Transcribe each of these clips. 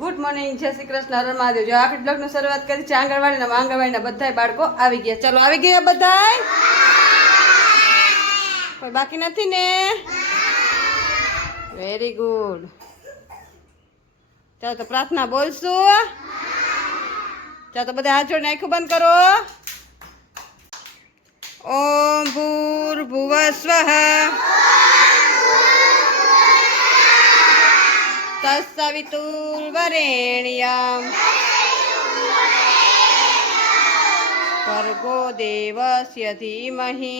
Good morning, જય શ્રી કૃષ્ણ, હર મહાદેવ. જો આપણે બ્લોગની શરૂઆત કરી છે આંગણવાડીના બધાય બાળકો આવી ગયા. ચાલો આવી ગયા બધાય? કોઈ બાકી નથી ને? Very good. ચાલો તો પ્રાર્થના બોલશું. ચાલો તો બધા હાથ જોડીને આંખો બંધ કરો. ઓમ ભૂર્ભુવસ્વઃ તત્સવિતુર્વરેણ્યં ભર્ગો દેવસ્ય ધીમહિ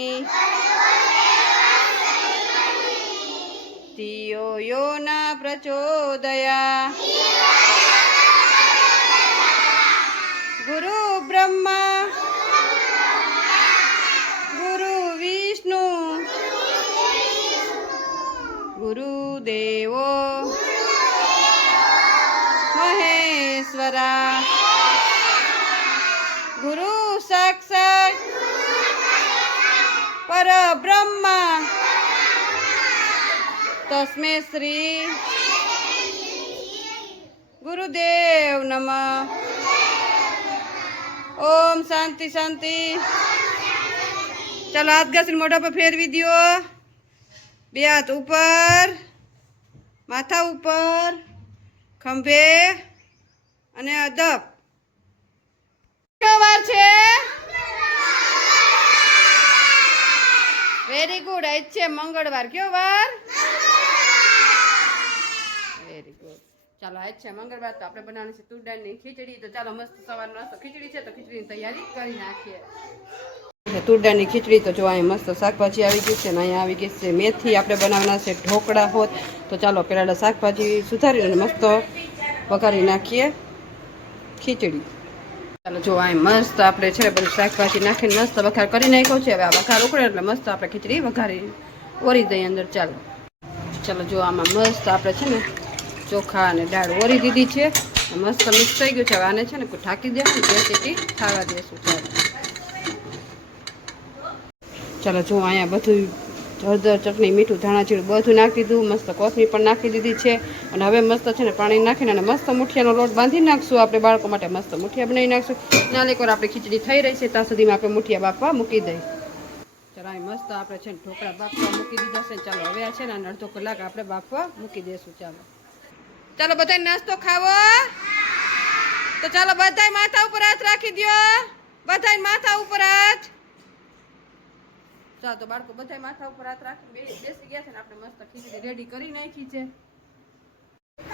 ધિયો યો ન પ્રચોદયાત. ગુરુ બ્રહ્મા ગુરુ વિષ્ણુ ગુરુદેવો મહેશ્વરા ગુરુ સાક્ષાત પરબ્રહ્મા તસ્મે શ્રી ગુરુદેવ નમઃ. ઓમ શાંતિ શાંતિ. ચાલો હાથ ઘસીને મોઢા પર ફેરવી દો. બે હાથ ઉપર, માથા ઉપર, ખંભે અને અદબ. વાર છે? Very good. આજ છે મંગળવાર. કયો વાર? Very good. ચાલો આજ છે મંગળવાર, તો આપણે બનાવવાની છે તુર દાળની ખીચડી. તો ચાલો મસ્ત સવારનો નાસ્તો ખીચડી છે, તો ખીચડીની તૈયારી કરી નાખીએ. તુર દાળની ખીચડી. તો જો અહીં મસ્ત શાકભાજી આવી ગઈ છે, અને અહીંયા આવી ગઈ છે મેથી. આપણે બનાવવાના છે ઢોકળા હોત. તો ચાલો પહેલાં શાકભાજી સુધારીને મસ્ત વઘારી નાખીએ ખીચડી. ચાલો જો અહીં મસ્ત આપણે છે બધું શાકભાજી નાખીને મસ્ત વઘાર કરી નાખ્યો છે. હવે આ વઘાર ઉકળે એટલે મસ્ત આપણે ખીચડી વઘારી ઓરી દઈએ અંદર. ચાલો જો આમાં મસ્ત આપણે છે ને ચોખા અને દાળ ઓરી દીધી છે. મસ્ત મિક્સ થઈ ગયું છે. હવે આને છે ને ઢાંકી દેશું, 2 સીટી ખાવા દેશું. ચાલો જો અહીંયા બધું હળદર, ચટણી, મીઠું, ધાણા જીરું બધું નાખી દીધું. મસ્ત કોથમીર પણ નાખી દીધી છે. અને હવે મસ્ત છે ને પાણી નાખીને અને મસ્ત મુઠિયાનો લોટ બાંધી નાખશું. આપણે બાળકો માટે મસ્ત મુઠિયા બનાવી નાખશું. નાલ એકવાર આપણી ખીચડી થઈ રહી છે ત્યાં સુધીમાં આપણે મુઠિયા બાફવા મૂકી દઈએ. ચાલો અહીં મસ્ત આપણે છે ને ઢોકળા બાફવા મૂકી દીધા છે. ચાલો હવે આ છે ને અડધો કલાક આપણે બાફવા મૂકી દઈશું. ચાલો બધાય નાસ્તો ખાવો. તો ચાલો બધાય માથા ઉપર હાથ રાખી દો. બધાય માથા ઉપર હાથ. ચાલો તો બાળકો બધા માથા ઉપર હાથ રાખી બેસી ગયા છે ને આપણે મસ્ત ખીચડી રેડી કરી નાખી છે.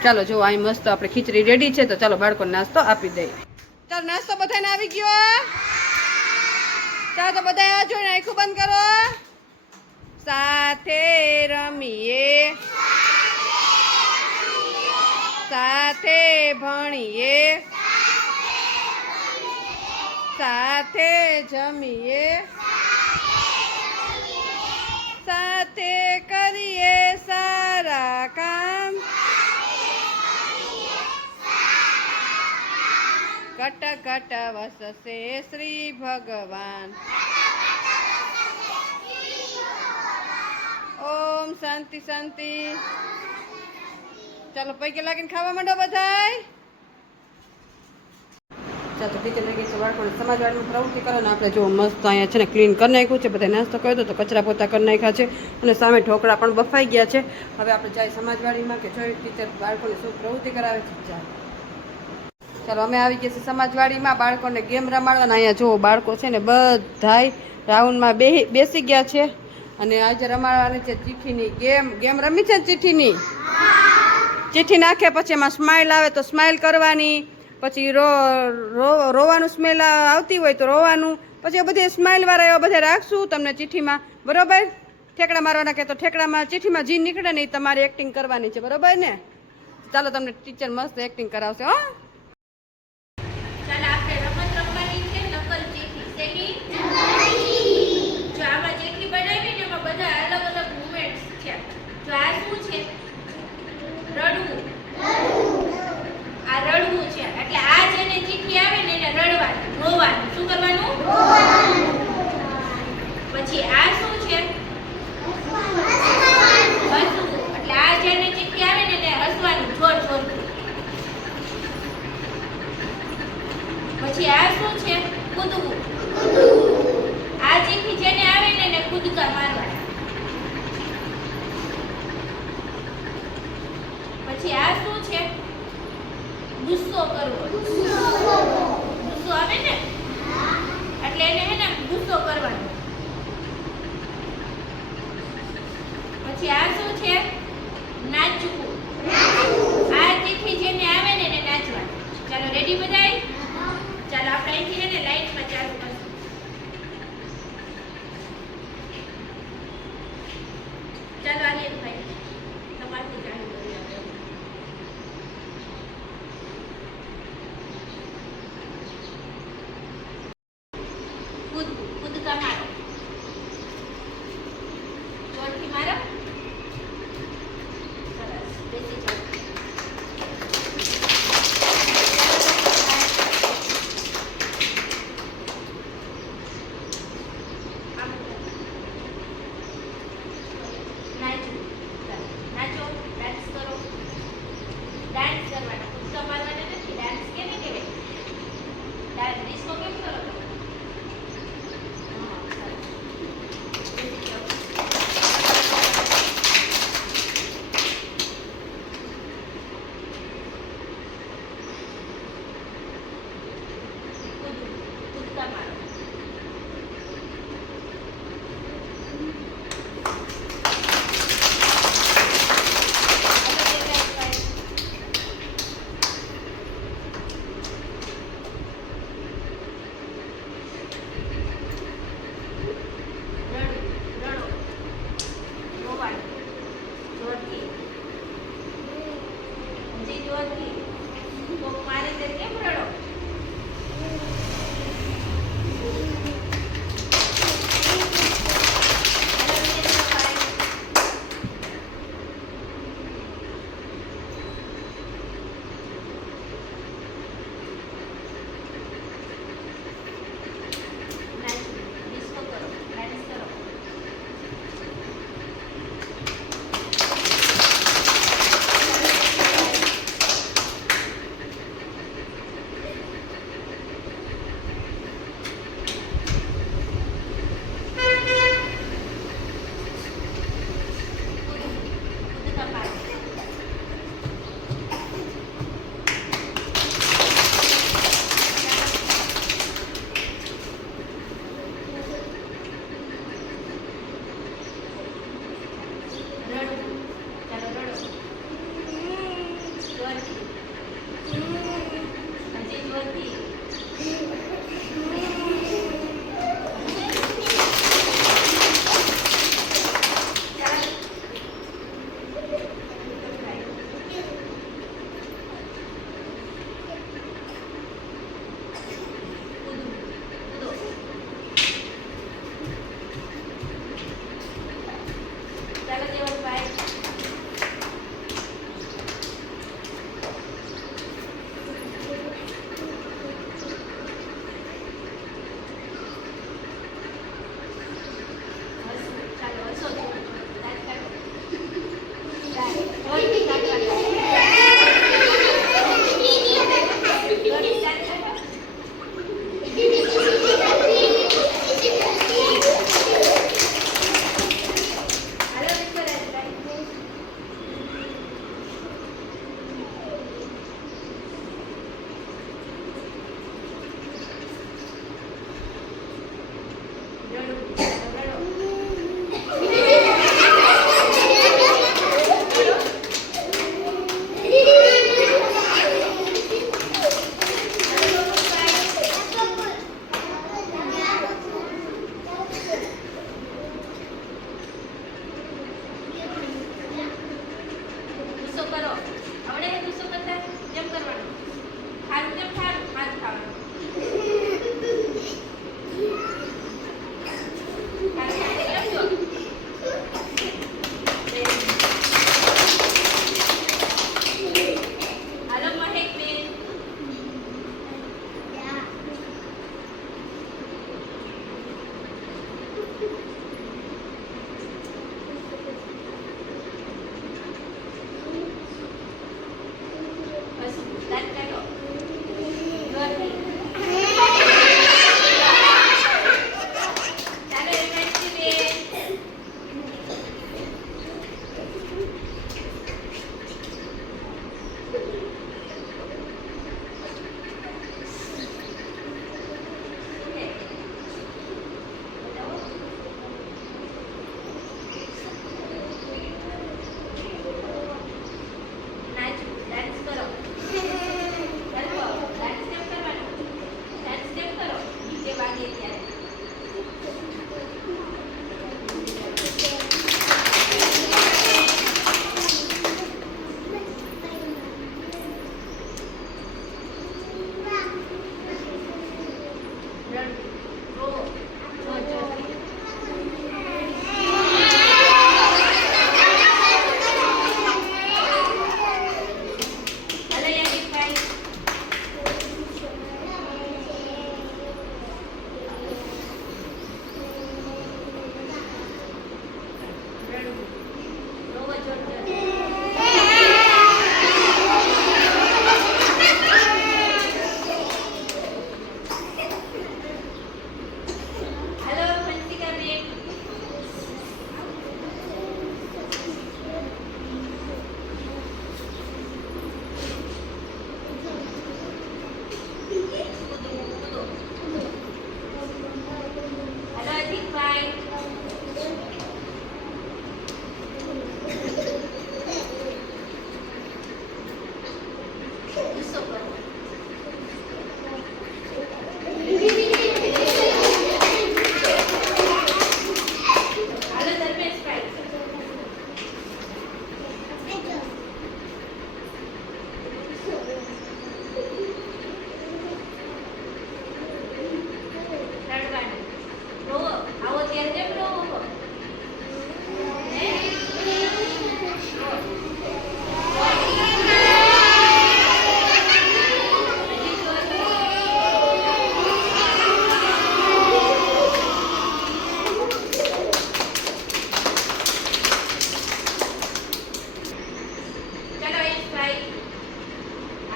ચાલો જો અહીં મસ્ત આપણે ખીચડી રેડી છે. તો ચાલો બાળકોને નાસ્તો આપી દઈએ. ચાલો નાસ્તો બધાને આવી ગયો. ચાલો તો બધા આ જોઈને આંખો બંધ કરો. સાથે રમીએ, સાથે ભણીએ, સાથે જમીએ, સાથે કરીએ સારા કામ, કટ કટ વસશે શ્રી ભગવાન. ઓમ શાંતિ શાંતિ. ચાલો પૈકે લાગીને ખાવા માંડો બધાય. ચાલો ટીચર લાગી છે બાળકોને સમાજવાડીનું પ્રવૃત્તિ કરો ને આપણે જો મસ્ત અહીંયા છે ને ક્લીન કરી નાખ્યું છે. બધા નાસ્તો કર્યો હતો તો કચરા પોતા કરી નાખ્યા છે. અને સામે ઢોકળા પણ બફાઈ ગયા છે. હવે આપણે જાય સમાજવાડીમાં કે જોઈ ટીચર બાળકોને શું પ્રવૃત્તિ કરાવે છે. ચાલો અમે આવી ગયા છીએ સમાજવાડીમાં બાળકોને ગેમ રમાડવાના. અહીંયા જો બાળકો છે ને બધાય રાઉન્ડમાં બેસી ગયા છે. અને આજે રમાડવાની છે ચીઠીની ગેમ રમી છે ચીઠીની. ચીઠી નાખે પછી એમાં સ્માઇલ આવે તો સ્માઇલ કરવાની. પછી રોવાનું સ્મેલ આવતી હોય તો રોવાનું. પછી બધી સ્માઇલવાળા એવા બધા રાખશું તમને ચીઠીમાં. બરોબર? ઠેકડા મારવાના કે તો ઠેકડામાં ચીઠીમાં જી નીકળે ને એ તમારે એક્ટિંગ કરવાની છે. બરોબર ને? ચાલો તમને ટીચર મસ્ત એક્ટિંગ કરાવશે. હો પછી આ શું છે? એટલે આ જેને ચીઠી આવે ને એને હસવાનું જોર જોર. પછી આ શું છે? કૂદવું. આ જેથી જેને આવે ને એને કૂદકા મારવાના. પછી આ શું છે? ગુસ્સો કરવો. ગુસ્સો આવે ને એટલે એને હે ને ગુસ્સો કરવાનો. પછી આ શું છે? નાચવું. આ જેથી જેને આવે ને એને નાચવાનું. ચાલો રેડી બધાય? ચાલો આપણે અહીંથી હે ને લાઈટમાં ચાલુ કરશું. ચાલો આર્યનભાઈ તમારથી ચાલુ કરીએ આપણે. કૂદકા મારો. જોરથી મારો. સરસ. બેસી જાઓ. આમ કરો. નાચો. નાચો. ડાન્સ કરો. ડાન્સ કરવાના. કૂદકા મારવાના નથી. ડાન્સ કેને કહેવાય? ડાન્સ ડિસ્કો કેમ કરો તમે? કૂદકા મારો.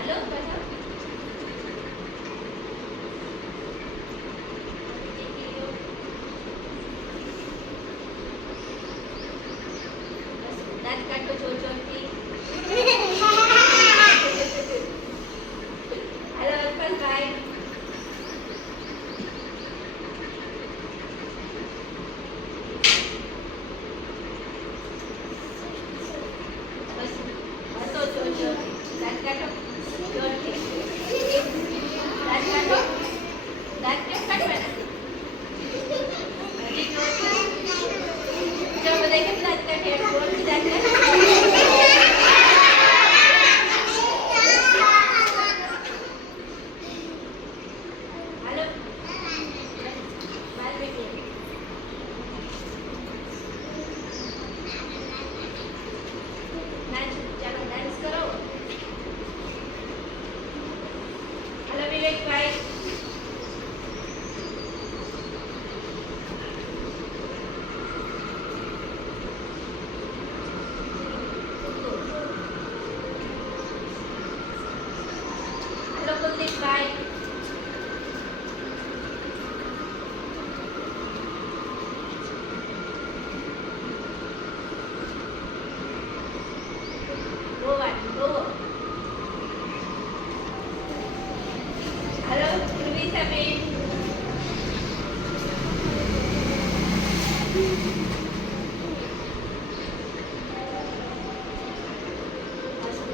હાલો બધા દાંત કાઢો જોરથી હાલો અંકલભાઈ બસ હસો જોજો દાંત કાઢો જોરથી દાંત કાઢો દાંત કેમ કાઢવાના હજી જોરથી જો બધા કેમ દાંત કાઢે જોરથી દાંત કાઢો હાલો બાલ બેટી નાચ ચાલો ડાન્સ કરો હાલો વિવેકભાઈ હાલો કુલદીપભાઈ ગોવા ગોવો હાલો ધ્રુવીસાબેન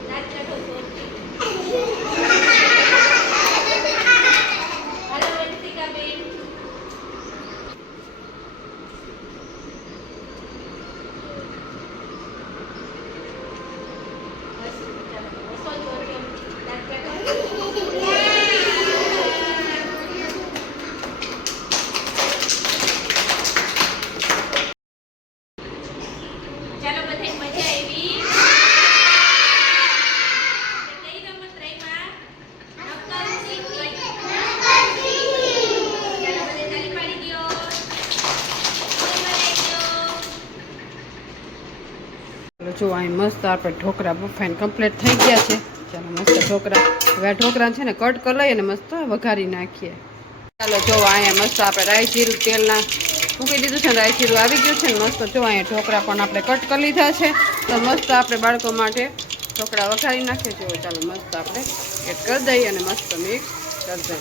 દાંત કાઢો જોરથી હાલો વંશિકાબેન બસ ચાલો હસો જોરથી દાંત કાઢો ચાલો બધાય મજા આવી કઈ રમત રમ્યા નક્કર શીખી ચાલો બધા તાલી પાડી દ્યો બોલ ચાલો જો અહીં મસ્ત આપણે ઢોકળા બફાઈને કમ્પ્લીટ થઈ ગયા છે. ચાલો મસ્ત ઢોકળા હવે આ ઢોકળાને છે ને કટ કરી લઈએ અને મસ્ત વઘારી નાખીએ. ચાલો જો અહીંયા મસ્ત આપણે રાઈ જીરું તેલના મૂકી દીધું છે ને રાઈ જીરું આવી ગયું છે ને મસ્ત જો અહીંયા ઢોકળા પણ આપણે કટ કરી લીધા છે તો મસ્ત આપણે બાળકો માટે ઢોકળા વઘારી નાખીએ છીએ. ચાલો મસ્ત આપણે એડ કરી દઈએ અને મસ્ત મિક્સ કરી દઈએ.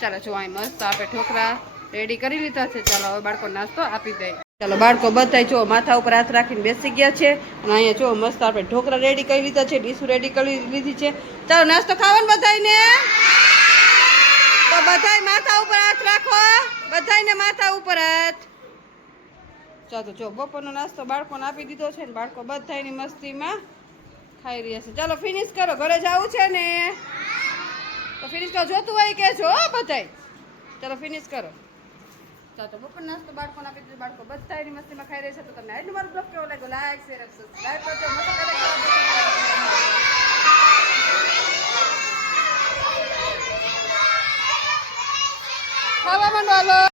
ચાલો જો અહીં મસ્ત આપણે ઢોકળા રેડી કરી લીધા છે. ચાલો હવે બાળકો નાસ્તો આપી દઈએ. ચાલો બાળકો બધાય જો માથા ઉપર હાથ રાખીને બેસી ગયા છે અને અહીંયા જો મસ્ત આપણે ઢોકળા રેડી કરી લીધા છે, ડીશું રેડી કરી લીધી છે. ચાલો નાસ્તો ખાવાનો બધાયને તો બધાય માથા ઉપર હાથ રાખો, બધાયને માથા ઉપર હાથ. ચાલો જો બપોરનો નાસ્તો બાળકોને આપી દીધો છે ને બાળકો બધાયની મસ્તીમાં ખાઈ રહ્યા છે. ચાલો ફિનિશ કરો, ઘરે જવું છે ને તો ફિનિશ કરો, જોતું હોય કે જો બધાય. ચાલો ફિનિશ કરો. ચાલો બપોર નાસ્તો બાળકોને આપી દીધો, બાળકો બધા એની મસ્તીમાં ખાઈ રહ્યા છે. તો તમને આજનો મારો બ્લોગ કેવો લાગ્યો લાઈક શેર સબસ્ક્રાઇબ કરજો. ખાવા માંડો હાલો.